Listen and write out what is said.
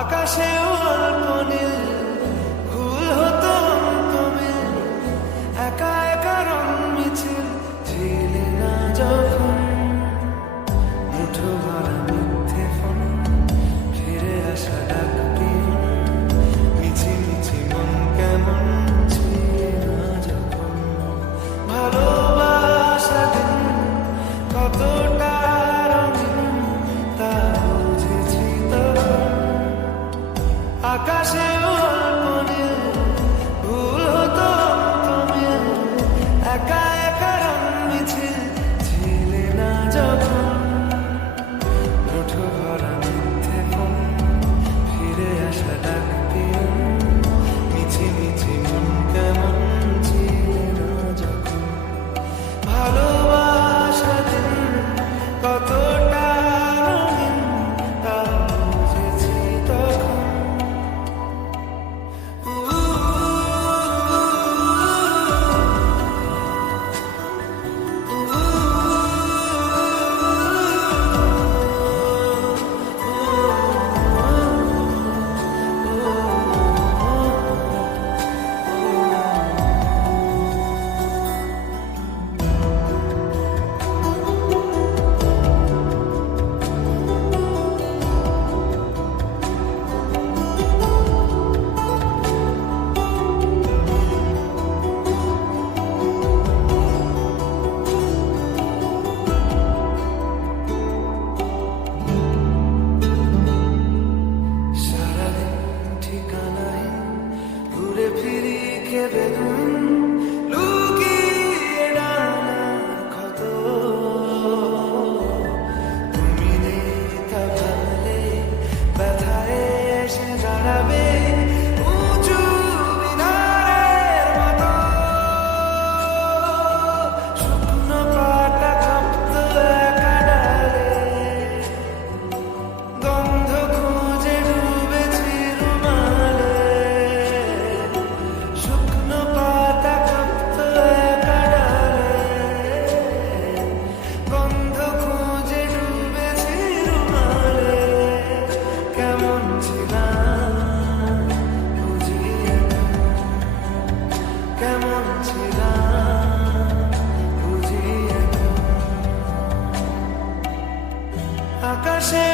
আকাশে অল্প নীল ফুল হতো অন্তমিল, একা একা রং মিছিল ঝিলে না যখন মুঠো ভরা মিথ্যে ফোন, ফিরে আসা ডাকটি মিছি মিছি মন কেমন ছিলে না যখন। ভালোবাসা দিন কতটা রঙিন তা বুঝেছি তখন। আকাশে অল্প নীল ভুল হতো অন্তমিল, একা একা রং মিছিল ছিলে না যখন মুঠো ভরা মিথ্যে ফোন, ফিরে আসা ডাকতি মিছি মিছি মন কেমন ছিলে না যখন। ভালোবাসা দিন কতটা রঙিন তা বুঝেছি তখন। ঘুরে ফিরি কেঁদে লুকিয়ে ডানার ক্ষত, তুমি নেই তা ভাবলে ব্যথায় এসে দাঁড়াবে উঁচু মিনারের মতো। শুকনো পাতা কাঁপত একা ডালে, গন্ধ খুঁজে ডুবেছি রুমালে। শুকনো পাতা কাঁপত একা ডালে, গন্ধ খুঁজে ডুবেছি রুমালে। কেমন ছিলাম বুঝি এখন, কেমন ছিলাম বুঝি এখন। আকাশে